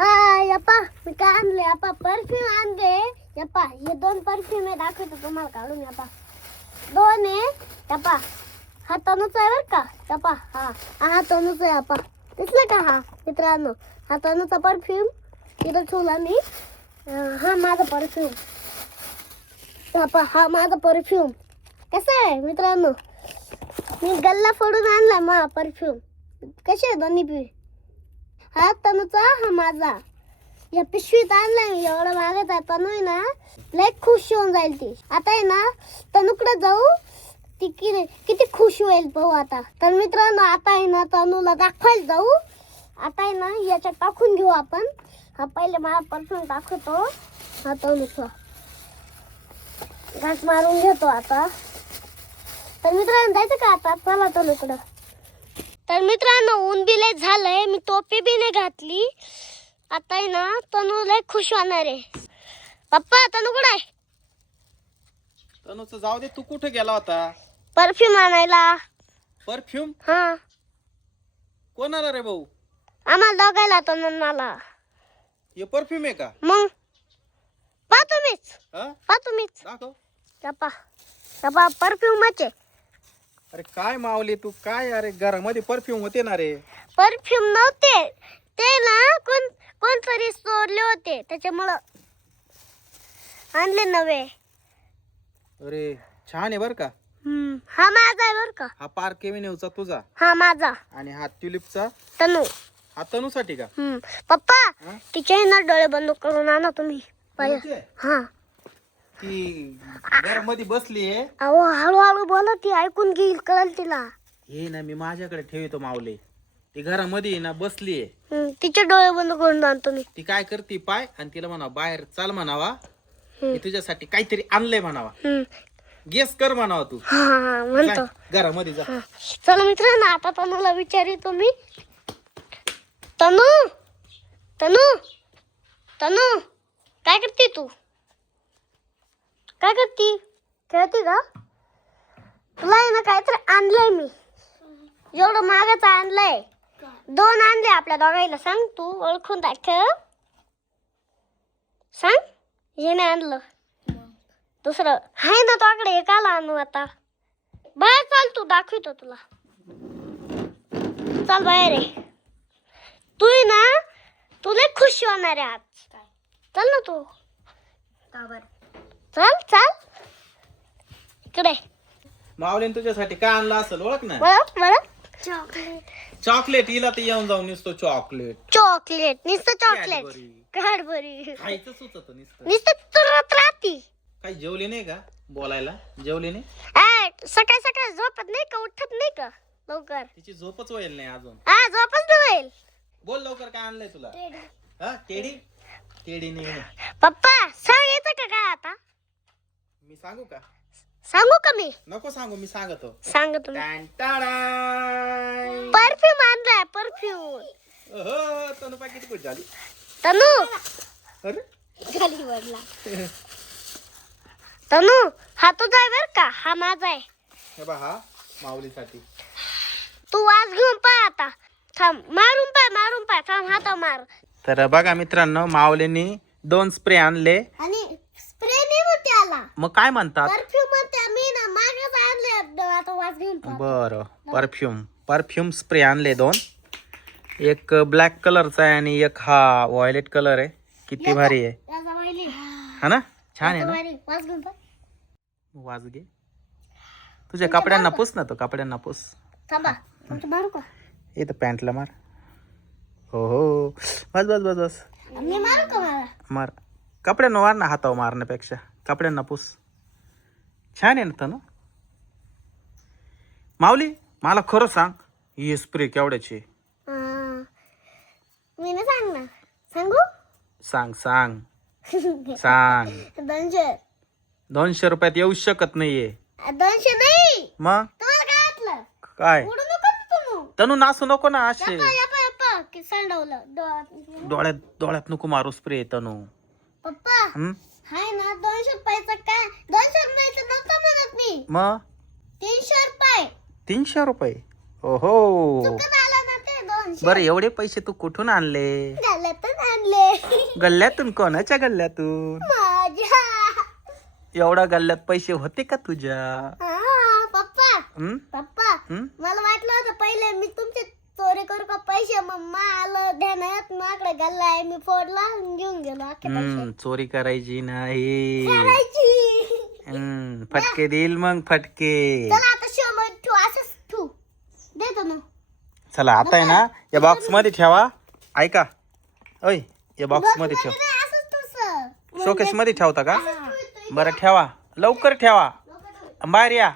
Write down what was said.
हा यप्पा मी काय आणले यप्पा परफ्यूम आणले यप्पा हे 2 परफ्यूम आहे दाखवतो तुम्हाला काढून यप्पा 2 आहे यप्पा हा तनूचा आहे बर का यप्पा हा तनूचा आहे यप्पा दिसलं का हा मित्रांनो हा तनूचा परफ्यूम इथं ठेवला मी हा माझा परफ्यूम यप्पा हा माझा परफ्यूम कसा आहे मित्रांनो मी गल्ला फोडून आणला मा परफ्यूम कसे आहे दोन्ही बी हा तनूचा हा माझा या पिशवीत आणलाय मी एवढं मागत आहे तनू आहे ना लय खुश होऊन जाईल ती आता आहे ना तनूकडे जाऊ ती किती खुश होईल पाहू आता तर मित्रांनो आता आहे ना तनूला दाखवायला जाऊ आता आहे ना याच्यात टाकून घेऊ आपण हा पहिले मला परफ्यूम टाकतो हा तनूचा घास मारून घेतो आता तर मित्रांनो जायचं का आता चला तनूकडं तर मित्रांनो ऊन बी लय झालंय मी टोपी बी नाही घातली आता आहे ना तनू लय खुश होणार आहे पप्पा तनू कुठे आहे तनूचं जाऊ दे तू कुठे गेला होता परफ्यूम आणायला परफ्यूम हा कोणाला रे भाऊ आम्हाला दोघायला तनूला हे परफ्यूम आहे का मग पा तुम्हीच हा पा तुम्हीच दाखव पप्पा पप्पा परफ्यूमच आहे अरे काय मावली तू काय अरे घरामध्ये परफ्यूम होते ना रे परफ्यूम नव्हते ते ना कोणतरी चोरले होते त्याच्यामुळं आणले नवे अरे छान आहे बर का हा माझा आहे बर का हा पार्क एव्हेन्यूचा तुझा हा माझा आणि हा ट्युलिपचा तनू हा तनूसाठी का पप्पा हा? तिच्याही ना डोळे बंद करून आणा तुम्ही तनूची आहे? हा ती घरामध्ये बसली आहे अहो हळूहळू बोला ती ऐकून घेईल कळल तिला हे ना मी माझ्याकडे ठेवतो मावले ती घरामध्ये ना बसली आहे तिचे डोळे बंद करून आण तुम्ही ती काय करते पाय आणि तिला म्हणा बाहेर चाल म्हणावा मी तुझ्यासाठी काहीतरी आणलंय म्हणावा गेस कर म्हणावा तू हा म्हणतो जाय, घरामध्ये जा चला मित्रांनो आता तनूला विचारितो मी तनू तनू तनू काय करते तू काय करते खेळते का तुला आहे ना काहीतरी आणलंय मी एवढं मागाचं आणलंय 2 आणले आपल्या दोघाईला सांग तू ओळखून दाखव सांग हे नाही आणलं दुसरं हाय ना तुझ्याकडे हे काला आणू आता बाहेर चाल तू दाखवतो तुला चल बाहेर आहे तू आहे ना तुला खुश होणार आहे आज चल ना तू चल चल इकडे मावलीन तुझ्यासाठी काय आणलं असेल ओळख ना मला चॉकलेट हिला तर येऊन जाऊन नुसतं चॉकलेट नुसतं चॉकलेट कॅडबरी खायचं सुचत नुसतं नुसतं तुरत राहती काही जेवले नाही का बोलायला जेवले नाही सकाळी सकाळी झोपत नाही का उठत नाही का लवकर तिची झोपच होईल नाही अजून हा झोपच होईल बोल लवकर काय आणलंय तुला हा टेडी टेडी नाही पप्पा सांगायचं का काय आता मी सांगू का सांगू का मी नको सांगू मी सांगतो सांग तुम्ही टांटाडाय. परफ्यूम आणलाय परफ्यूम ओहो, तनु पाय किती खुश झाली तनू अरे खाली वरला तनू हा तुझा आहे बर का हा माझा आहे हे बा हा माऊलीसाठी तू वाज घेऊन पाय आता थांब मारून पाय थांब हाता मार तर बघा मित्रांनो माऊलींनी 2 स्प्रे आणले आणि स्प्रे नाही म्हणते आला मग काय म्हणतात परफ्यूम म्हणते मी ना मागच आणले आता वाज घेऊन पाय बरं परफ्यूम स्प्रे आणले 2 एक ब्लॅक कलरचा आहे आणि एक हा व्हायलेट कलर आहे किती भारी आहे याचा वाहिली हा ना छान आहे ना वाज घेऊन पाय वाज घे तुझ्या कपड्यांना पुस ना तो कपड्यांना पुस थांबा तुमचं मारू का इथं पॅन्टला मार हो हो बस बस बस बस मी मारू का मला मार कपड्यांना मार ना हातावर मारण्यापेक्षा कपड्यांना पुस छान आहे ना तनु माऊली मला खरं सांग ही स्प्रे केवढ्याची मी ना सांग ना सांगू सांग सांग सांग 200 रुपयात येऊ शकत नाहीये 200 नाही मग तुम्हाला काय वाटलं काय उडू नको ना तनु नाचू नको ना असे यप्पा की सांडवलं डोळ्यात नको मारू स्प्रे तनु पप्पा हाय ना 200 रुपयाचं काय 200 रुपयाचं नव्हतं म्हणत मी मग 300 रुपये 300 रुपये ओहो चुकत आलं ना ते 2 बरं एवढे पैसे तू कुठून आणले? गल्ल्यातून आणले. गल्ल्यातून? कोणाच्या गल्ल्यातून? माझ्या. एवढा गल्ल्यात पैसे होते का तुझ्या? हा, पप्पा हं? पप्पा हं? मला वाटलं होतं पहिले मी तुमचे चोरी करू का पैसे, मग आलं ध्यानात माझ्याकडे गल्ला आहे, मी फोडला आणि घेऊन गेलो अख्खे पैसे. चोरी करायची नाही. करायची. फटके देईल मग फटके. चला आता शोभत ठेवू, असंच ठेवू देतो ना. चला आता आहे ना या बॉक्स मध्ये ठेवा. ऐका ओय, या बॉक्स मध्ये ठेव. नाही, असंच ठेवू सर. शोकेस मध्ये ठेवता का? ठेवतोय. बरं ठेवा, लवकर ठेवा. बाहेर या.